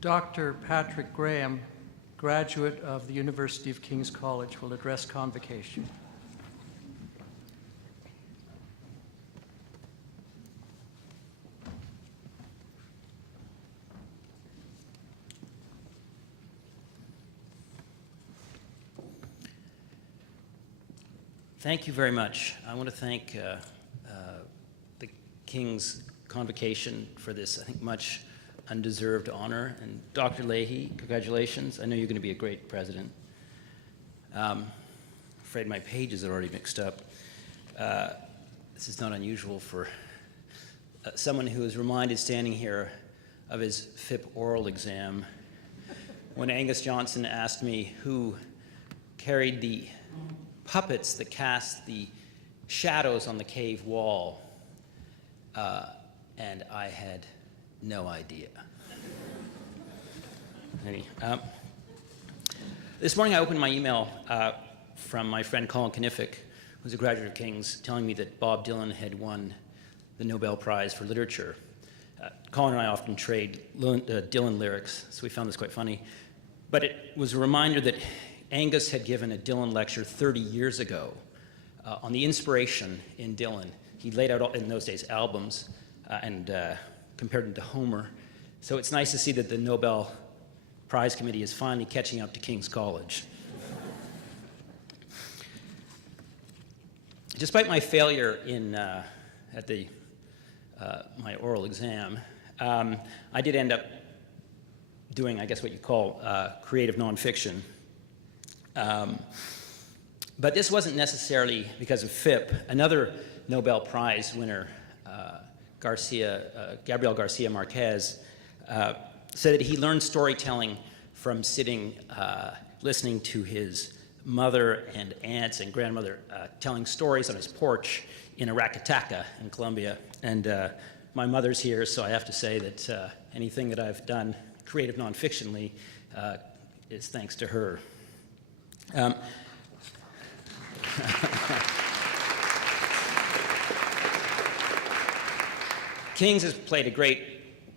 Dr. Patrick Graham, graduate of the University of King's College, will address convocation. Thank you very much. I want to thank the King's Convocation for this, I think, much undeserved honor. And Dr. Leahy, congratulations. I know you're going to be a great president. Afraid my pages are already mixed up. This is not unusual for someone who is reminded standing here of his FIP oral exam when Angus Johnson asked me who carried the puppets that cast the shadows on the cave wall, and I had no idea. This morning I opened my email from my friend Colin Knifick, who's a graduate of King's, telling me that Bob Dylan had won the Nobel Prize for Literature. Colin and I often trade Dylan lyrics, so we found this quite funny. But it was a reminder that Angus had given a Dylan lecture 30 years ago on the inspiration in Dylan. He laid out, in those days, albums and compared them to Homer. So it's nice to see that the Nobel Prize Committee is finally catching up to King's College. Despite my failure at my oral exam, I did end up doing, I guess, what you call creative nonfiction. But this wasn't necessarily because of FIP. Another Nobel Prize winner, Gabriel Garcia Marquez, said that he learned storytelling from sitting, listening to his mother and aunts and grandmother telling stories on his porch in Aracataca in Colombia. And my mother's here, so I have to say that anything that I've done creative nonfictionally is thanks to her. King's has played a great,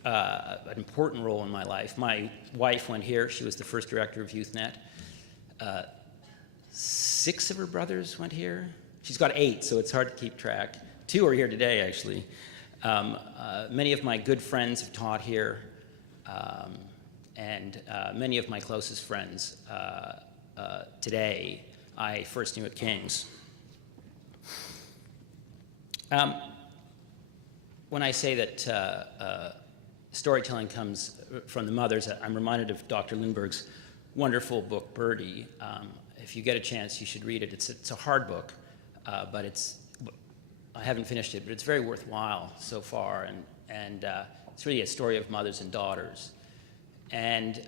an important role in my life. My wife went here. She was the first director of YouthNet. 6 of her brothers went here. She's got 8, so it's hard to keep track. 2 are here today, actually. Many of my good friends have taught here, and many of my closest friends today I first knew at King's. When I say that storytelling comes from the mothers, I'm reminded of Dr. Lindbergh's wonderful book, Birdie. If you get a chance, you should read it. It's a hard book, but I haven't finished it, but it's very worthwhile so far, and it's really a story of mothers and daughters. And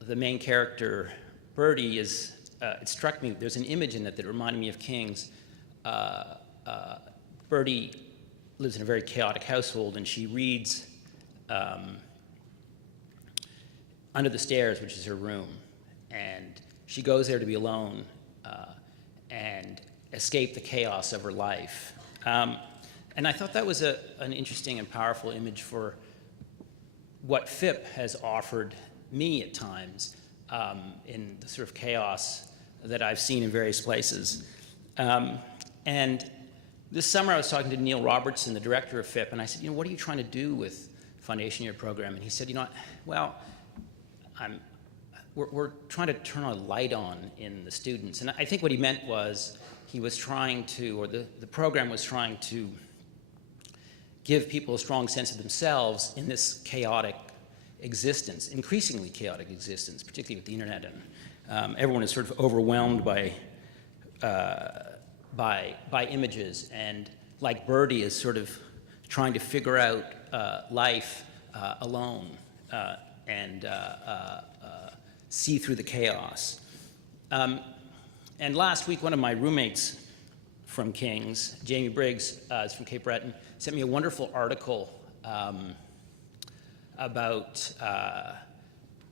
the main character, Birdie, it struck me, there's an image in it that reminded me of King's. Birdie lives in a very chaotic household, and she reads under the stairs, which is her room. And she goes there to be alone and escape the chaos of her life. And I thought that was an interesting and powerful image for what FIP has offered me at times in the sort of chaos that I've seen in various places. And this summer I was talking to Neil Robertson, the director of FIP, and I said, what are you trying to do with Foundation Year program? And he said, well, we're trying to turn a light on in the students. And I think what he meant was he was trying to, or the program was trying to give people a strong sense of themselves in this chaotic existence, increasingly chaotic existence, particularly with the internet. And everyone is sort of overwhelmed by images, and like Birdie is sort of trying to figure out life alone and see through the chaos. And last week, one of my roommates from King's, Jamie Briggs, is from Cape Breton, sent me a wonderful article about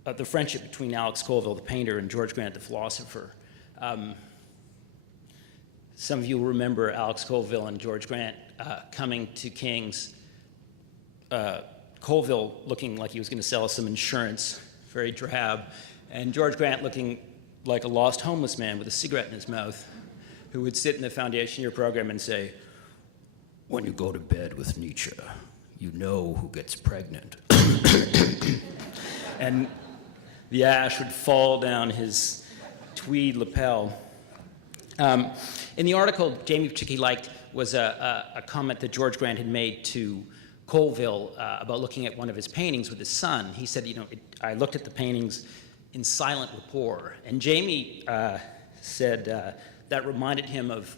the friendship between Alex Colville, the painter, and George Grant, the philosopher. Some of you will remember Alex Colville and George Grant coming to King's Colville looking like he was going to sell us some insurance, very drab, and George Grant looking like a lost homeless man with a cigarette in his mouth, who would sit in the foundation year program and say, "When you go to bed with Nietzsche, you know who gets pregnant." And the ash would fall down his tweed lapel. In the article, Jamie particularly liked was a comment that George Grant had made to Colville about looking at one of his paintings with his son. He said, I looked at the paintings in silent rapport. And Jamie said that reminded him of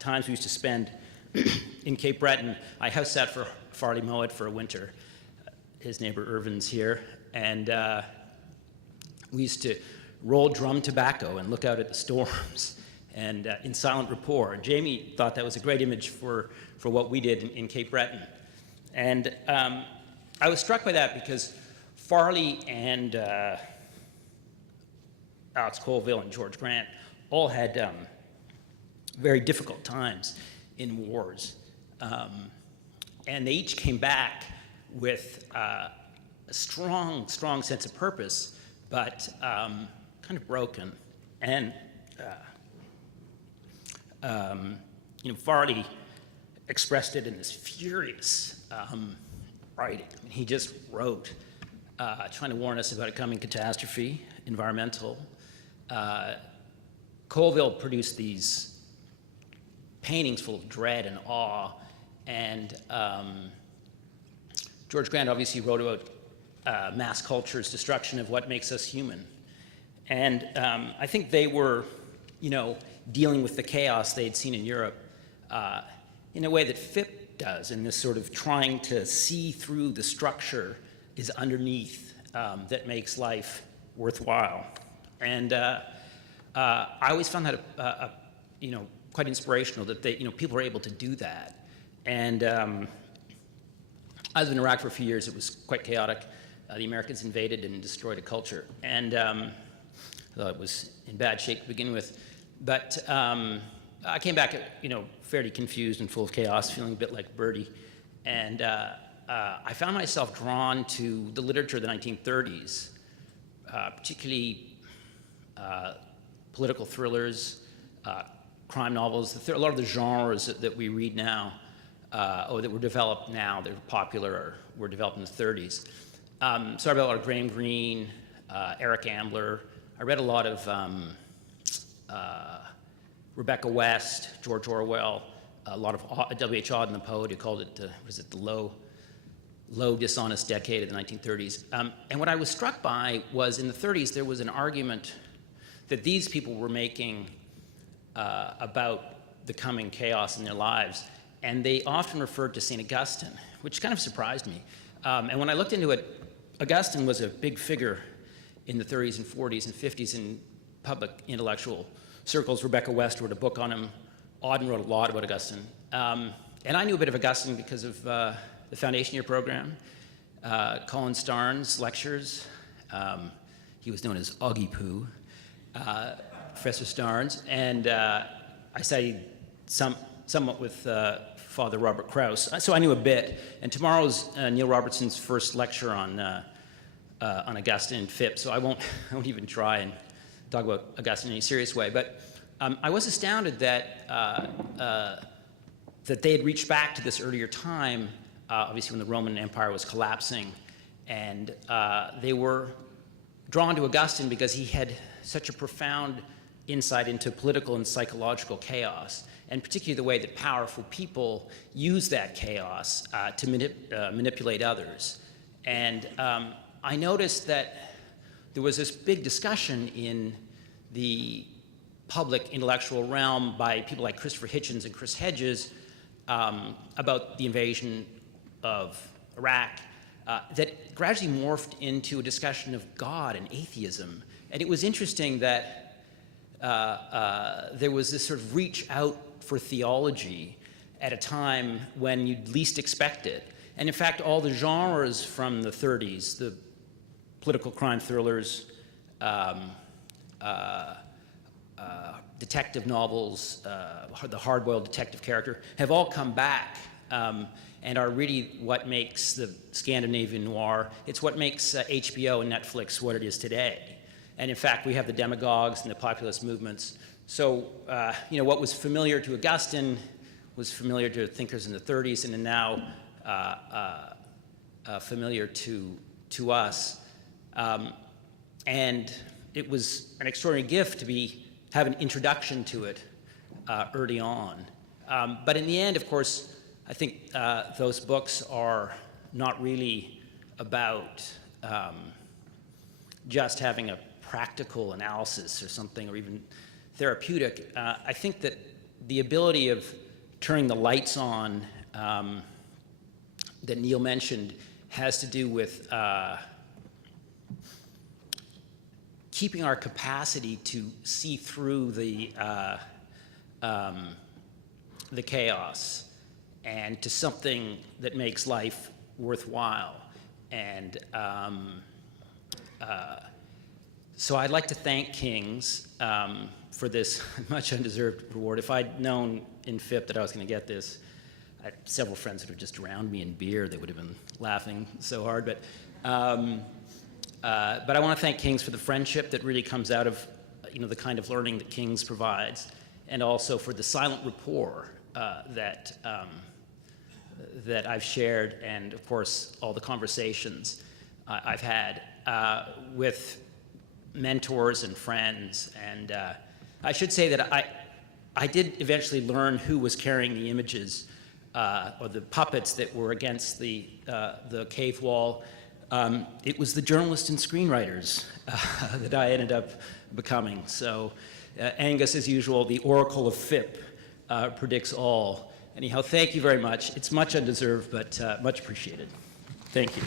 times we used to spend in Cape Breton. I house sat for Farley Mowat for a winter. His neighbor Irvin's here. And we used to roll drum tobacco and look out at the storms and in silent rapport. Jamie thought that was a great image for what we did in Cape Breton. And I was struck by that because Farley and Alex Colville and George Grant all had very difficult times in wars. And they each came back with a strong sense of purpose, but kind of broken. And Farley expressed it in this furious writing. I mean, he just wrote, trying to warn us about a coming catastrophe, environmental. Colville produced these paintings full of dread and awe, and George Grant obviously wrote about mass culture's destruction of what makes us human. And I think they were, dealing with the chaos they'd seen in Europe in a way that Phipp does, in this sort of trying to see through the structure is underneath that makes life worthwhile. And I always found that, quite inspirational that people are able to do that. And I was in Iraq for a few years. It was quite chaotic. The Americans invaded and destroyed a culture. And I thought it was in bad shape to begin with. But I came back, fairly confused and full of chaos, feeling a bit like Birdie. And I found myself drawn to the literature of the 1930s, particularly political thrillers, crime novels, a lot of the genres that we read now, or that were developed now, that are popular or were developed in the 30s. So I read a lot of Graham Greene, Eric Ambler. I read a lot of Rebecca West, George Orwell, a lot of W.H. Auden, the poet, who called it, the low dishonest decade of the 1930s. And what I was struck by was in the 30s, there was an argument that these people were making about the coming chaos in their lives. And they often referred to St. Augustine, which kind of surprised me. And when I looked into it, Augustine was a big figure in the 30s and 40s and 50s in public intellectual circles. Rebecca West wrote a book on him. Auden wrote a lot about Augustine. And I knew a bit of Augustine because of the foundation year program, Colin Starnes' lectures. He was known as Augie Poo, Professor Starnes. And I studied somewhat with Father Robert Krauss. So I knew a bit. And tomorrow's Neil Robertson's first lecture on Augustine and Phipp, so I won't even try and talk about Augustine in any serious way. But I was astounded that that they had reached back to this earlier time, obviously when the Roman Empire was collapsing, and they were drawn to Augustine because he had such a profound insight into political and psychological chaos, and particularly the way that powerful people use that chaos to manipulate others. And I noticed that there was this big discussion in the public intellectual realm by people like Christopher Hitchens and Chris Hedges about the invasion of Iraq that gradually morphed into a discussion of God and atheism. And it was interesting that there was this sort of reach out for theology at a time when you'd least expect it. And in fact, all the genres from the 30s, the political crime thrillers, detective novels, the hard-boiled detective character, have all come back. And and are really what makes the Scandinavian noir. It's what makes HBO and Netflix what it is today. And in fact, we have the demagogues and the populist movements. So, what was familiar to Augustine was familiar to thinkers in the 30s and now familiar to us. And it was an extraordinary gift to have an introduction to it early on. But in the end, of course, I think those books are not really about just having a practical analysis or something, or even therapeutic. I think that the ability of turning the lights on that Neil mentioned has to do with keeping our capacity to see through the chaos and to something that makes life worthwhile. And so I'd like to thank King's for this much undeserved reward. If I'd known in FIP that I was going to get this, I had several friends that would have just drowned me in beer. They would have been laughing so hard. But I want to thank King's for the friendship that really comes out of the kind of learning that King's provides, and also for the silent rapport that I've shared, and of course all the conversations I've had with mentors and friends. And I should say that I did eventually learn who was carrying the images or the puppets that were against the cave wall. It was the journalists and screenwriters that I ended up becoming. So Angus, as usual, the oracle of FIP, predicts all. Anyhow, thank you very much. It's much undeserved, but much appreciated. Thank you.